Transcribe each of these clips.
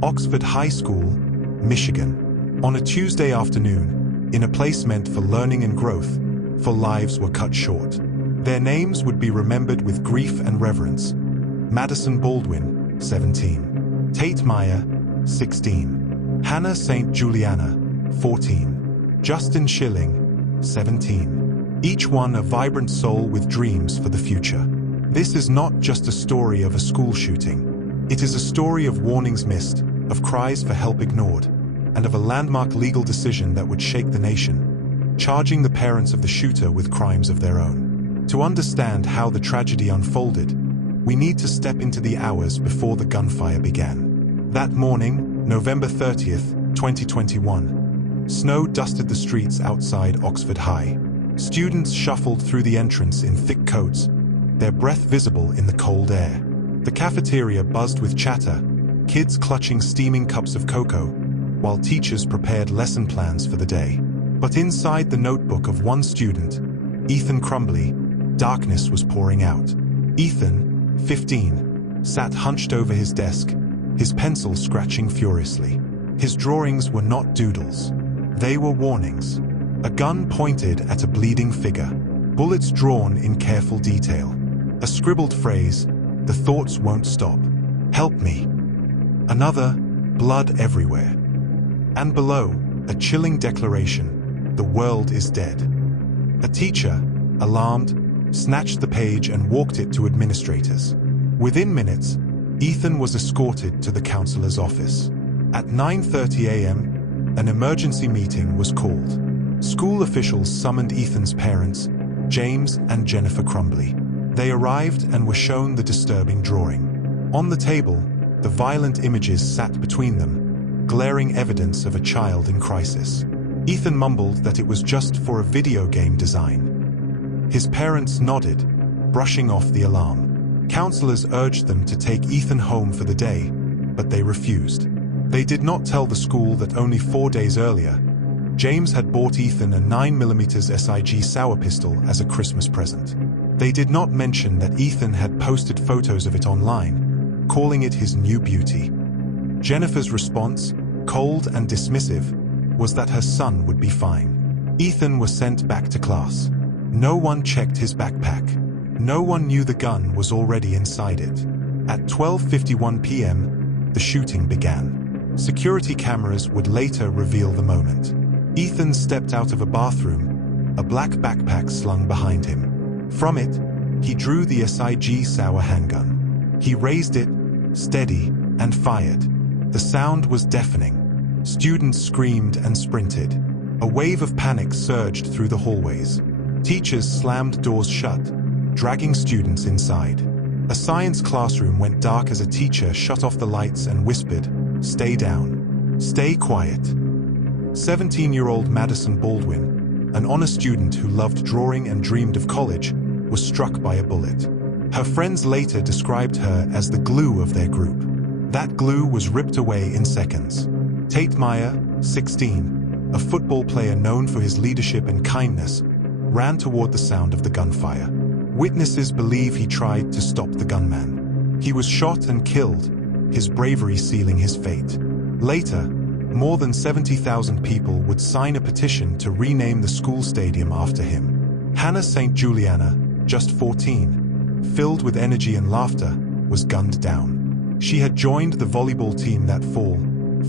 Oxford High School, Michigan. On a Tuesday afternoon, in a place meant for learning and growth, for lives were cut short. Their names would be remembered with grief and reverence. Madison Baldwin, 17. Tate Meyer, 16. Hannah St. Juliana, 14. Justin Schilling, 17. Each one a vibrant soul with dreams for the future. This is not just a story of a school shooting. It is a story of warnings missed, of cries for help ignored, and of a landmark legal decision that would shake the nation, charging the parents of the shooter with crimes of their own. To understand how the tragedy unfolded, we need to step into the hours before the gunfire began. That morning, November 30th, 2021, snow dusted the streets outside Oxford High. Students shuffled through the entrance in thick coats, their breath visible in the cold air. The cafeteria buzzed with chatter, kids clutching steaming cups of cocoa, while teachers prepared lesson plans for the day. But inside the notebook of one student, Ethan Crumbley, darkness was pouring out. Ethan, 15, sat hunched over his desk, his pencil scratching furiously. His drawings were not doodles. They were warnings. A gun pointed at a bleeding figure, bullets drawn in careful detail. A scribbled phrase, "The thoughts won't stop. Help me." Another, "Blood everywhere." And below, a chilling declaration, "The world is dead." A teacher, alarmed, snatched the page and walked it to administrators. Within minutes, Ethan was escorted to the counselor's office. At 9:30 a.m., an emergency meeting was called. School officials summoned Ethan's parents, James and Jennifer Crumbley. They arrived and were shown the disturbing drawing. On the table, the violent images sat between them, glaring evidence of a child in crisis. Ethan mumbled that it was just for a video game design. His parents nodded, brushing off the alarm. Counselors urged them to take Ethan home for the day, but they refused. They did not tell the school that only 4 days earlier, James had bought Ethan a 9mm SIG Sauer pistol as a Christmas present. They did not mention that Ethan had posted photos of it online, calling it his new beauty. Jennifer's response, cold and dismissive, was that her son would be fine. Ethan was sent back to class. No one checked his backpack. No one knew the gun was already inside it. At 12:51 p.m., the shooting began. Security cameras would later reveal the moment. Ethan stepped out of a bathroom, a black backpack slung behind him. From it, he drew the SIG Sauer handgun. He raised it, steady, and fired. The sound was deafening. Students screamed and sprinted. A wave of panic surged through the hallways. Teachers slammed doors shut, dragging students inside. A science classroom went dark as a teacher shut off the lights and whispered, "Stay down. Stay quiet." 17-year-old Madison Baldwin, an honor student who loved drawing and dreamed of college, was struck by a bullet. Her friends later described her as the glue of their group. That glue was ripped away in seconds. Tate Meyer, 16, a football player known for his leadership and kindness, ran toward the sound of the gunfire. Witnesses believe he tried to stop the gunman. He was shot and killed, his bravery sealing his fate. Later, more than 70,000 people would sign a petition to rename the school stadium after him. Hannah St. Juliana, just 14, filled with energy and laughter, was gunned down. She had joined the volleyball team that fall,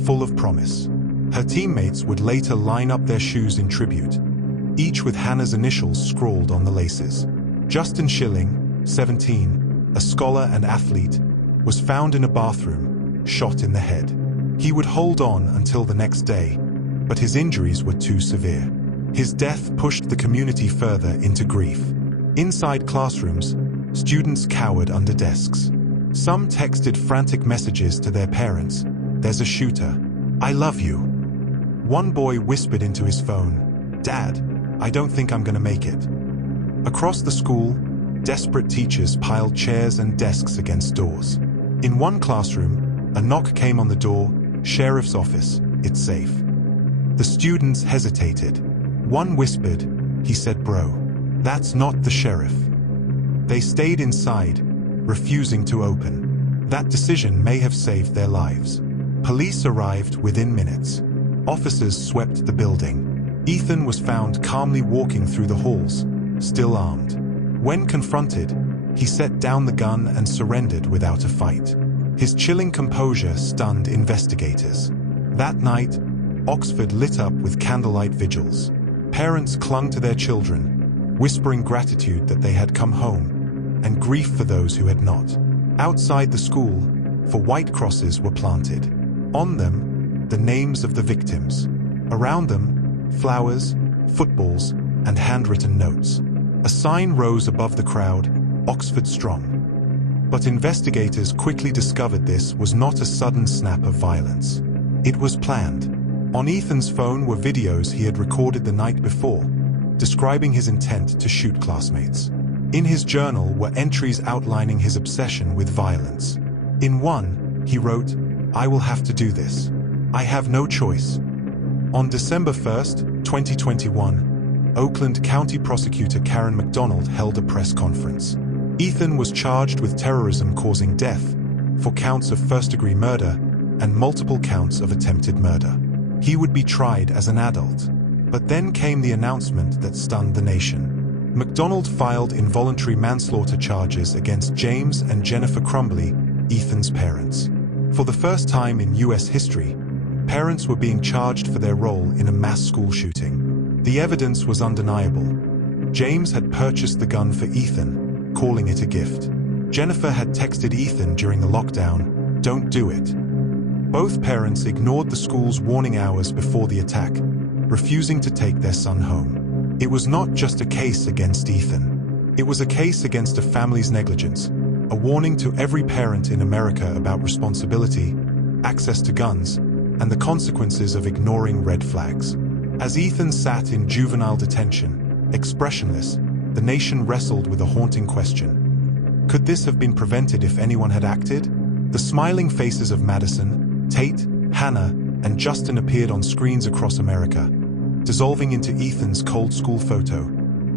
full of promise. Her teammates would later line up their shoes in tribute, each with Hannah's initials scrawled on the laces. Justin Schilling, 17, a scholar and athlete, was found in a bathroom, shot in the head. He would hold on until the next day, but his injuries were too severe. His death pushed the community further into grief. Inside classrooms, students cowered under desks. Some texted frantic messages to their parents, "There's a shooter. I love you." One boy whispered into his phone, "Dad, I don't think I'm gonna make it." Across the school, desperate teachers piled chairs and desks against doors. In one classroom, a knock came on the door, "Sheriff's office, it's safe." The students hesitated. One whispered, "He said, bro, that's not the sheriff." They stayed inside, refusing to open. That decision may have saved their lives. Police arrived within minutes. Officers swept the building. Ethan was found calmly walking through the halls, still armed. When confronted, he set down the gun and surrendered without a fight. His chilling composure stunned investigators. That night, Oxford lit up with candlelight vigils. Parents clung to their children, whispering gratitude that they had come home, and grief for those who had not. Outside the school, white crosses were planted. On them, the names of the victims. Around them, flowers, footballs, and handwritten notes. A sign rose above the crowd, "Oxford Strong." But investigators quickly discovered this was not a sudden snap of violence. It was planned. On Ethan's phone were videos he had recorded the night before, describing his intent to shoot classmates. In his journal were entries outlining his obsession with violence. In one, he wrote, "I will have to do this. I have no choice." On December 1st, 2021, Oakland County Prosecutor Karen McDonald held a press conference. Ethan was charged with terrorism causing death, 4 counts of first-degree murder, and multiple counts of attempted murder. He would be tried as an adult. But then came the announcement that stunned the nation. McDonald filed involuntary manslaughter charges against James and Jennifer Crumbley, Ethan's parents. For the first time in U.S. history, parents were being charged for their role in a mass school shooting. The evidence was undeniable. James had purchased the gun for Ethan, calling it a gift. Jennifer had texted Ethan during the lockdown, "Don't do it." Both parents ignored the school's warning hours before the attack, refusing to take their son home. It was not just a case against Ethan. It was a case against a family's negligence, a warning to every parent in America about responsibility, access to guns, and the consequences of ignoring red flags. As Ethan sat in juvenile detention, expressionless, the nation wrestled with a haunting question. Could this have been prevented if anyone had acted? The smiling faces of Madison, Tate, Hannah, and Justin appeared on screens across America, dissolving into Ethan's cold school photo,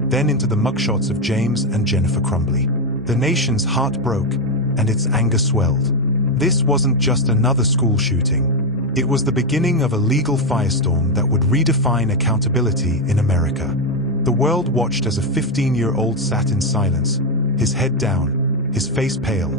then into the mugshots of James and Jennifer Crumbley. The nation's heart broke, and its anger swelled. This wasn't just another school shooting. It was the beginning of a legal firestorm that would redefine accountability in America. The world watched as a 15-year-old sat in silence, his head down, his face pale,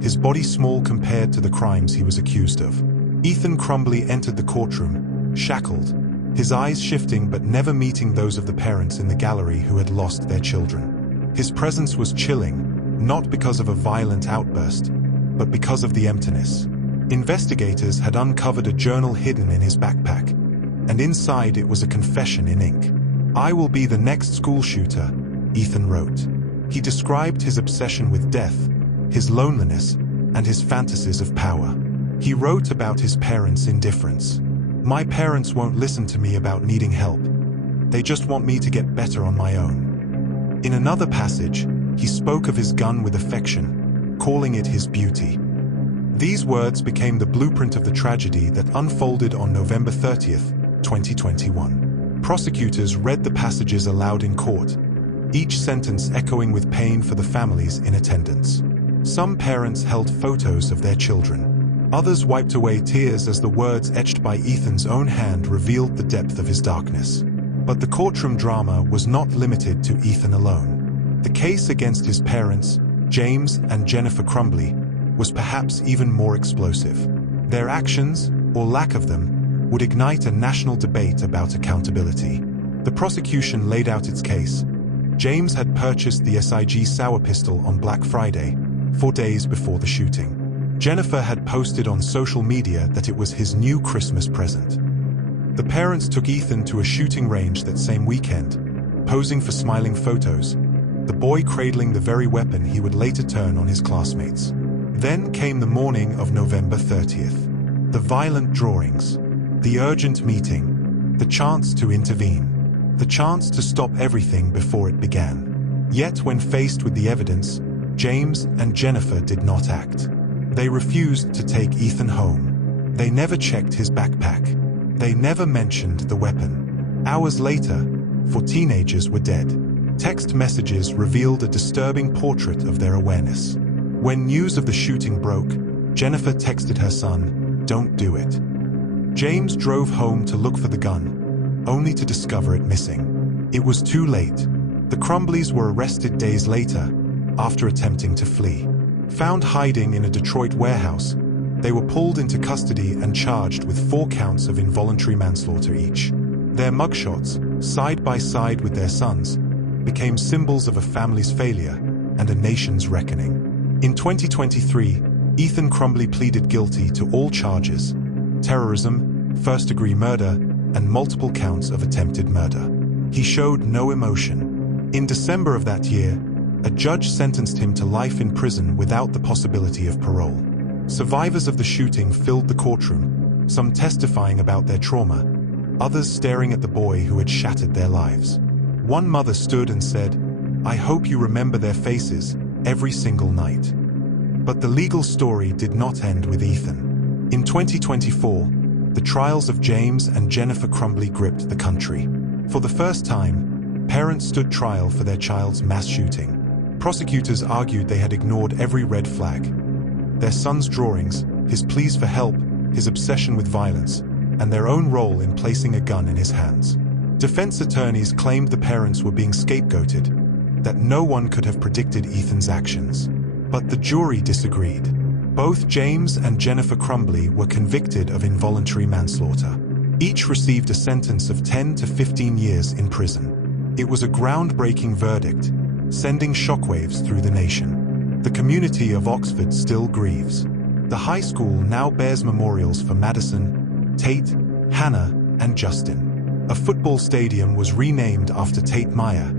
his body small compared to the crimes he was accused of. Ethan Crumbley entered the courtroom, shackled, his eyes shifting but never meeting those of the parents in the gallery who had lost their children. His presence was chilling, not because of a violent outburst, but because of the emptiness. Investigators had uncovered a journal hidden in his backpack, and inside it was a confession in ink. "I will be the next school shooter," Ethan wrote. He described his obsession with death, his loneliness, and his fantasies of power. He wrote about his parents' indifference. "My parents won't listen to me about needing help. They just want me to get better on my own." In another passage, he spoke of his gun with affection, calling it his beauty. These words became the blueprint of the tragedy that unfolded on November 30th, 2021. Prosecutors read the passages aloud in court, each sentence echoing with pain for the families in attendance. Some parents held photos of their children. Others wiped away tears as the words etched by Ethan's own hand revealed the depth of his darkness. But the courtroom drama was not limited to Ethan alone. The case against his parents, James and Jennifer Crumbley, was perhaps even more explosive. Their actions, or lack of them, would ignite a national debate about accountability. The prosecution laid out its case. James had purchased the SIG Sauer pistol on Black Friday, 4 days before the shooting. Jennifer had posted on social media that it was his new Christmas present. The parents took Ethan to a shooting range that same weekend, posing for smiling photos, the boy cradling the very weapon he would later turn on his classmates. Then came the morning of November 30th. The violent drawings, the urgent meeting, the chance to intervene, the chance to stop everything before it began. Yet when faced with the evidence, James and Jennifer did not act. They refused to take Ethan home. They never checked his backpack. They never mentioned the weapon. Hours later, 4 teenagers were dead. Text messages revealed a disturbing portrait of their awareness. When news of the shooting broke, Jennifer texted her son, "Don't do it." James drove home to look for the gun, only to discover it missing. It was too late. The Crumbleys were arrested days later, after attempting to flee. Found hiding in a Detroit warehouse, they were pulled into custody and charged with 4 counts of involuntary manslaughter each. Their mugshots, side by side with their sons, became symbols of a family's failure and a nation's reckoning. In 2023, Ethan Crumbley pleaded guilty to all charges: terrorism, first-degree murder, and multiple counts of attempted murder. He showed no emotion. In December of that year, a judge sentenced him to life in prison without the possibility of parole. Survivors of the shooting filled the courtroom, some testifying about their trauma, others staring at the boy who had shattered their lives. One mother stood and said, "I hope you remember their faces every single night." But the legal story did not end with Ethan. In 2024, the trials of James and Jennifer Crumbley gripped the country. For the first time, parents stood trial for their child's mass shooting. Prosecutors argued they had ignored every red flag: their son's drawings, his pleas for help, his obsession with violence, and their own role in placing a gun in his hands. Defense attorneys claimed the parents were being scapegoated, that no one could have predicted Ethan's actions. But the jury disagreed. Both James and Jennifer Crumbley were convicted of involuntary manslaughter. Each received a sentence of 10 to 15 years in prison. It was a groundbreaking verdict, sending shockwaves through the nation. The community of Oxford still grieves. The high school now bears memorials for Madison, Tate, Hannah, and Justin. A football stadium was renamed after Tate Meyer,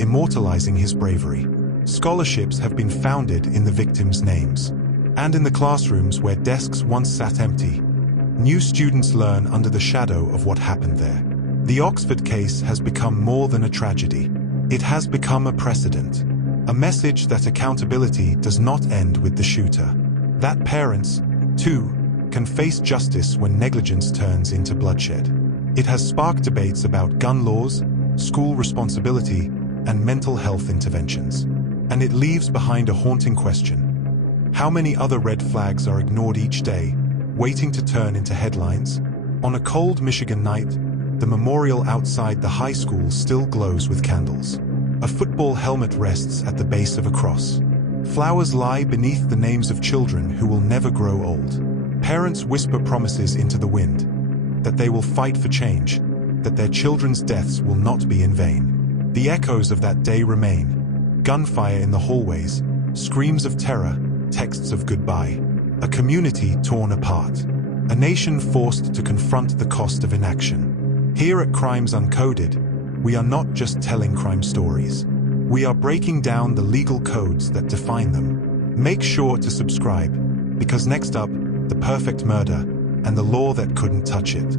immortalizing his bravery. Scholarships have been founded in the victims' names. And in the classrooms where desks once sat empty, new students learn under the shadow of what happened there. The Oxford case has become more than a tragedy. It has become a precedent, a message that accountability does not end with the shooter. That parents, too, can face justice when negligence turns into bloodshed. It has sparked debates about gun laws, school responsibility, and mental health interventions. And it leaves behind a haunting question: how many other red flags are ignored each day, waiting to turn into headlines? On a cold Michigan night, the memorial outside the high school still glows with candles. A football helmet rests at the base of a cross. Flowers lie beneath the names of children who will never grow old. Parents whisper promises into the wind, that they will fight for change, that their children's deaths will not be in vain. The echoes of that day remain: gunfire in the hallways, screams of terror, texts of goodbye. A community torn apart. A nation forced to confront the cost of inaction. Here at Crimes Uncoded, we are not just telling crime stories. We are breaking down the legal codes that define them. Make sure to subscribe, because next up, the perfect murder and the law that couldn't touch it.